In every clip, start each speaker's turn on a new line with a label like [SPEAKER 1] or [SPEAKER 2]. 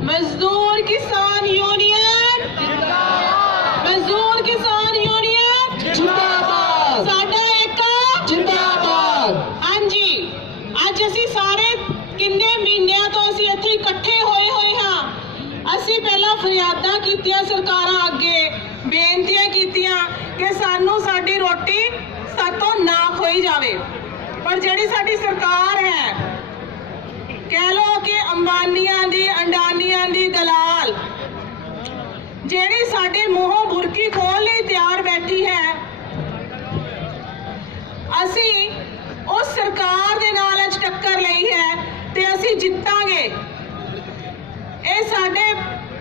[SPEAKER 1] ਮਜ਼ਦੂਰ ਕਿਸਾਨ ਯੂਨੀਅਨ ਮਜ਼ਦੂਰ ਕਿਸਾਨ ਯੂਨੀਅਨ
[SPEAKER 2] ਜਿੰਦਾਬਾਦ
[SPEAKER 1] ਸਾਡਾ ਇੱਕ
[SPEAKER 2] ਜਿੰਦਾਬਾਦ
[SPEAKER 1] ਹਾਂਜੀ ਅੱਜ ਅਸੀਂ ਸਾਰੇ ਕਿੰਨੇ ਮਹੀਨਿਆਂ ਤੋਂ ਅਸੀਂ ਇੱਥੇ ਇਕੱਠੇ ਹੋਏ ਹੋਏ ਹਾਂ ਅਸੀਂ ਪਹਿਲਾਂ ਫਰਿਆਦਾਂ ਕੀਤੀਆਂ ਸਰਕਾਰਾਂ ਅੱਗੇ ਬੇਨਤੀਆਂ ਕੀਤੀਆਂ ਕਿ ਸਾਨੂੰ ਸਾਡੀ ਰੋਟੀ ਸਾਤੋਂ ਨਾ ਖੋਈ ਜਾਵੇ ਪਰ ਜਿਹੜੀ ਸਾਡੀ ਸਰਕਾਰ ਹੈ ਕਹਿ ਲੋ ਕਿ ਅੰਬਾਨੀਆਂ ਦੀ ਅੰਡਾਨੀਆਂ ਦੀ ਦਲਾਲ ਜਿਹੜੀ ਸਾਡੇ ਮੂੰਹੋਂ ਬੁਰਕੀ ਖੋਲ ਲਈ ਤਿਆਰ ਬੈਠੀ ਹੈ। ਅਸੀਂ ਉਸ ਸਰਕਾਰ ਦੇ ਨਾਲ ਅੱਜ ਟੱਕਰ ਲਈ ਹੈ ਤੇ ਅਸੀਂ ਜਿੱਤਾਂਗੇ। ਇਹ ਸਾਡੇ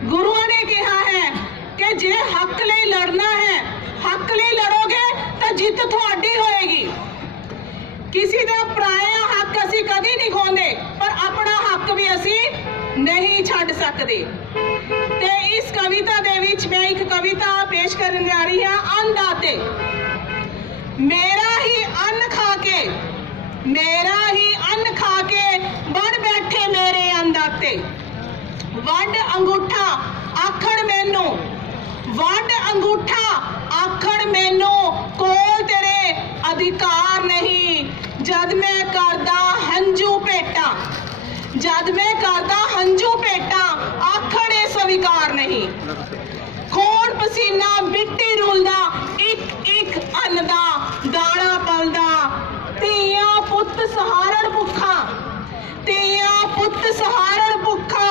[SPEAKER 1] ਗੁਰੂਆਂ ਨੇ ਕਿਹਾ ਹੈ ਕਿ ਜੇ ਹੱਕ ਲਈ ਲੜਨਾ ਹੈ, ਹੱਕ ਲਈ ਲੜੋਗੇ ਤਾਂ ਜਿੱਤ ਤੁਹਾਡੀ ਹੋਏਗੀ। ਕਿਸੇ ਦਾ ਪਰਾਇਆ ਹੱਕ ਅਸੀਂ ਕਦੀ ਨਹੀਂ ਖੋਂਦੇ ਪਰ ਆਪਣਾ ਹੱਕ ਵੀ ਅਸੀਂ ਨਹੀਂ ਛੱਡ ਸਕਦੇ। ਤੇ ਇਸ ਕਵਿਤਾ ਦੇ ਵਿੱਚ ਮੈਂ ਇੱਕ ਕਵਿਤਾ ਪੇਸ਼ ਕਰਨ ਜਾ ਰਹੀ ਹਾਂ ਅੰਦਾਤੇ ਮੇਰਾ ਹੀ ਅੰਨ ਖਾ ਕੇ, ਮੇਰਾ ਹੀ ਅੰਨ ਖਾ ਕੇ ਬਣ ਬੈਠੇ ਮੇਰੇ ਅੰਦਾਤੇ ਵੱਡ ਅੰਗੂਠਾ ਆਖਣ ਮੈਨੂੰ, ਵੱਡ ਅੰਗੂਠਾ ਆਖਣ ਮੈਨੂੰ, ਕੋਲ ਤੇਰੇ ਅਧਿਕਾਰ ਨਹੀਂ। ਜਦ ਮੈਂ ਕਰਦਾ ਜਦ ਮੈਂ ਕਰਦਾ ਹੰਝੂ ਭੇਟਾ, ਆਖਣ ਇਹ ਸਵੀਕਾਰ ਨਹੀਂ। ਖੂਨ ਪਸੀਨਾ ਮਿੱਟੀ ਰੁਲਦਾ, ਇੱਕ ਇੱਕ ਅੰਨ ਦਾ, ਦਾਣਾ ਪਲਦਾ। ਧੀਆਂ ਪੁੱਤ ਸਹਾਰਣ ਭੁੱਖਾ, ਧੀਆਂ ਪੁੱਤ ਸਹਾਰਣ ਭੁੱਖਾ,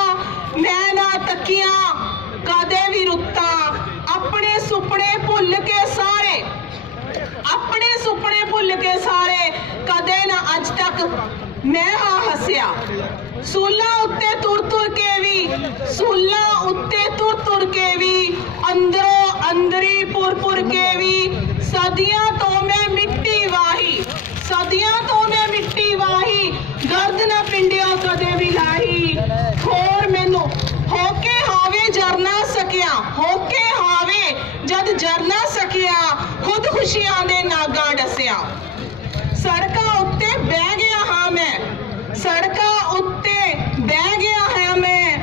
[SPEAKER 1] ਮੈਂ ਨਾ ਤੱਕੀਆਂ, ਕਦੇ ਵੀ ਰੁੱਤਾਂ। ਆਪਣੇ ਸੁਪਨੇ ਭੁੱਲ ਕੇ ਸਾਰੇ, ਆਪਣੇ ਸੁਪਨੇ ਭੁੱਲ ਕੇ ਸਾਰੇ, ਕਦੇ ਨਾ ਅੱਜ ਤੱਕ ਮੈਂ ਹਾਂ ਹੱਸਿਆ। ਸੂਲਾਂ ਉੱਤੇ ਤੁਰ ਤੁਰ ਕੇ ਵੀ, ਸੂਲਾਂ ਉੱਤੇ ਤੁਰ ਤੁਰ ਕੇ ਵੀ, ਅੰਦਰੋਂ ਅੰਦਰੀ ਪੁਰ ਪੁਰ ਕੇ ਵੀ, ਸਦੀਆਂ ਤੋਂ ਮੈਂ ਮਿੱਟੀ ਵਾਹੀ, ਸਦੀਆਂ ਤੋਂ ਮੈਂ ਮਿੱਟੀ ਵਾਹੀ, ਦਰਦ ਨਾ ਪਿੰਡਿਓ ਕਦੇ ਵੀ ਲਾਹੀ। ਹੋਰ ਮੈਨੂੰ ਹੋ ਕੇ ਹਾਵੇ ਜਰ ਨਾ ਸਕਿਆ, ਹੋ ਕੇ ਹਾਵੇ ਜਦ ਜਰ ਨਾ ਸਕਿਆ, ਖੁਦ ਖੁਸ਼ੀਆਂ ਦੇ ਨਾਗਾ ਡਸਿਆ। ਸੜਕਾਂ ਉੱਤੇ ਬਹਿ ਗਿਆ ਹਾਂ ਮੈਂ, ਸੜਕਾਂ ਉੱਤੇ ਬਹਿ ਗਿਆ ਹਾਂ ਮੈਂ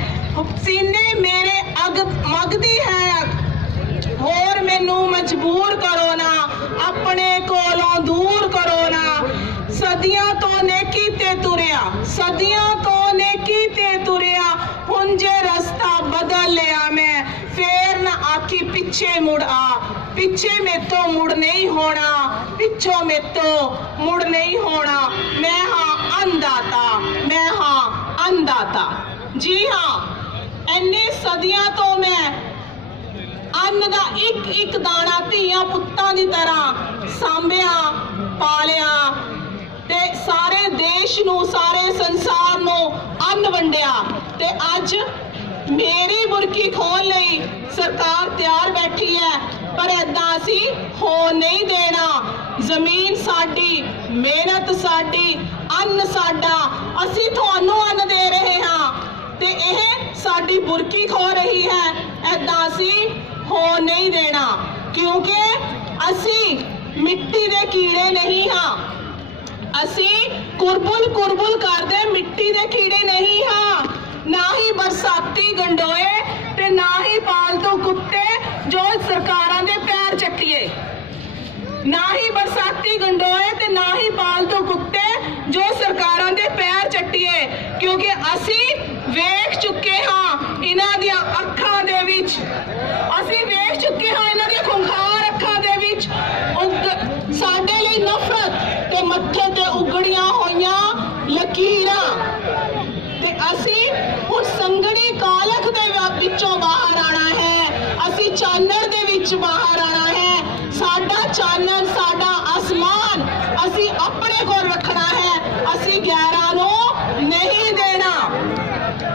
[SPEAKER 1] ਸੀਨੇ ਮੇਰੇ ਅਗ ਮਗਦੀ ਹੈ ਅੱਗ। ਹੋਰ ਮੈਨੂੰ ਮਜਬੂਰ ਕਰੋ ਨਾ ਆਪਣੇ ਕੋਲੋਂ ਦੂਰ ਕਰੋ ਨਾ ਸਦੀਆਂ ਤੋਂ ਨੇਕੀ ਤੇ ਤੁਰਿਆ, ਸਦੀਆਂ ਤੋਂ ਨੇਕੀ ਤੇ ਤੁਰਿਆ, ਹੁਣ ਜੇ ਰਸਤਾ ਬਦਲ ਲਿਆ ਮੈਂ, ਫੇਰ ਨਾ ਆਖੀ ਪਿੱਛੇ ਮੁੜ ਆ, ਪਿੱਛੇ ਮੇਤੋਂ ਮੁੜ ਨਹੀਂ ਹੋਣਾ, ਪਿੱਛੋਂ ਮੇਤੋਂ ਮੁੜ ਨਹੀਂ ਹੋਣਾ, ਮੈਂ ਹਾਂ ਅੰਦਾਤਾ ਮੈਂ ਹਾਂ ਅੰਦਾਤਾ ਜੀ ਹਾਂ ਐਨੇ ਸਦੀਆਂ ਤੋਂ ਮੈਂ ਅੰਨ ਦਾ ਇੱਕ ਇੱਕ ਦਾਣਾ ਧੀਆਂ ਪੁੱਤਾਂ ਦੀ ਤਰ੍ਹਾਂ ਸਾਂਭਿਆ, ਪਾਲਿਆ ਦੇਸ਼ ਨੂੰ, ਸਾਰੇ ਸੰਸਾਰ ਨੂੰ ਅੰਨ ਵੰਡਿਆ। ਤੇ ਅੱਜ ਮੇਰੀ ਬੁਰਕੀ ਖੋਲ ਲਈ ਸਰਕਾਰ ਤਿਆਰ ਬੈਠੀ ਹੈ, ਪਰ ਐਦਾਂ ਅਸੀਂ ਹੋ ਨਹੀਂ ਦੇਣਾ। ਜ਼ਮੀਨ ਸਾਡੀ, ਮਿਹਨਤ ਸਾਡੀ, ਅੰਨ ਸਾਡਾ, ਅਸੀਂ ਤੁਹਾਨੂੰ ਅੰਨ ਦੇ ਰਹੇ ਹਾਂ। ਤੇ ਇਹ ਸਾਡੀ ਬੁਰਕੀ ਖੋ ਰਹੀ ਹੈ ਐਦਾਂ ਅਸੀਂ ਹੋ ਨਹੀਂ ਦੇਣਾ। ਕਿਉਂਕਿ ਅਸੀਂ ਮਿੱਟੀ ਦੇ ਕੀੜੇ ਨਹੀਂ ਹਾਂ। ਅਸੀਂ ਕੁਰਬੁਲ ਕੁਰਬੁਲ ਕਰਦੇ, ਮਿੱਟੀ ਦੇ ਕੀੜੇ ਨਹੀਂ ਹਾਂ। ਨਾ ਹੀ ਬਰਸਾਤੀ ਗੰਡੋਏ ਤੇ ਨਾ ਹੀ ਪਾਲਤੂ ਕੁੱਤੇ ਜੋ ਸਰਕਾਰਾਂ ਦੇ ਪੈਰ ਚੱਟੀਏ ਨਾ ਹੀ ਬਰਸਾਤੀ ਗੰਡੋਏ ਤੇ ਨਾ ਹੀ ਪਾਲਤੂ ਕੁੱਤੇ ਜੋ ਸਰਕਾਰਾਂ ਦੇ ਪੈਰ ਚੱਟੀਏ, ਕਿਉਂਕਿ ਅਸੀਂ ਵੇਖ ਚੁੱਕੇ ਹਾਂ ਇਹਨਾਂ ਦੀਆਂ ਅੱਖਾਂ ਦੇ ਵਿੱਚ। ਅਸੀਂ ਵੇਖ ਚੁੱਕੇ ਹਾਂ ਇਹਨਾਂ ਦੀਆਂ ਖੁੰਖਾਰ ਅੱਖਾਂ ਦੇ ਵਿੱਚ। ਸਾਡੇ ਲਈ ਨਫ਼ਰਤ ਤੇ ਮੱਥੇ ਵਿੱਚ ਬਾਹਰ ਆਣਾ ਹੈ। ਸਾਡਾ ਚਾਨਣ, ਸਾਡਾ ਅਸਮਾਨ ਅਸੀਂ ਆਪਣੇ ਕੋਲ ਰੱਖਣਾ ਹੈ। ਅਸੀਂ ਗੈਰਾਂ ਨੂੰ ਨਹੀਂ ਦੇਣਾ।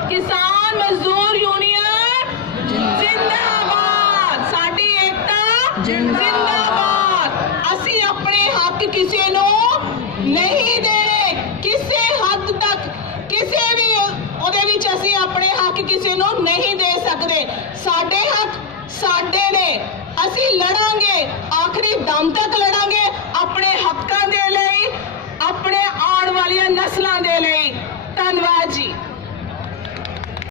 [SPEAKER 1] ਕਿਸਾਨ ਮਜ਼ਦੂਰ ਯੂਨੀਅਨ ਜਿੰਦਾਬਾਦ। ਸਾਡੀ ਏਕਤਾ ਜਿੰਦਾਬਾਦ। ਅਸੀਂ ਆਪਣੇ ਹੱਕ ਕਿਸੇ ਨੂੰ ਨਹੀਂ ਦੇਣੇ। ਕਿਸੇ ਹੱਦ ਤੱਕ ਕਿਸੇ ਵੀ ਉਹਦੇ ਵਿੱਚ ਅਸੀਂ ਆਪਣੇ ਹੱਕ ਕਿਸੇ ਨੂੰ ਨਹੀਂ ਦੇ ਸਕਦੇ। ਸਾਡੇ ਹੱਕ ਸਾਡੇ ਨੇ। ਅਸੀਂ ਲੜਾਂਗੇ, ਆਖਰੀ ਦਮ ਤੱਕ ਲੜਾਂਗੇ, ਆਪਣੇ ਹੱਕਾਂ ਦੇ ਲਈ, ਆਪਣੇ ਆਉਣ ਵਾਲੀਆਂ ਨਸਲਾਂ ਦੇ ਲਈ। ਧੰਨਵਾਦ ਜੀ।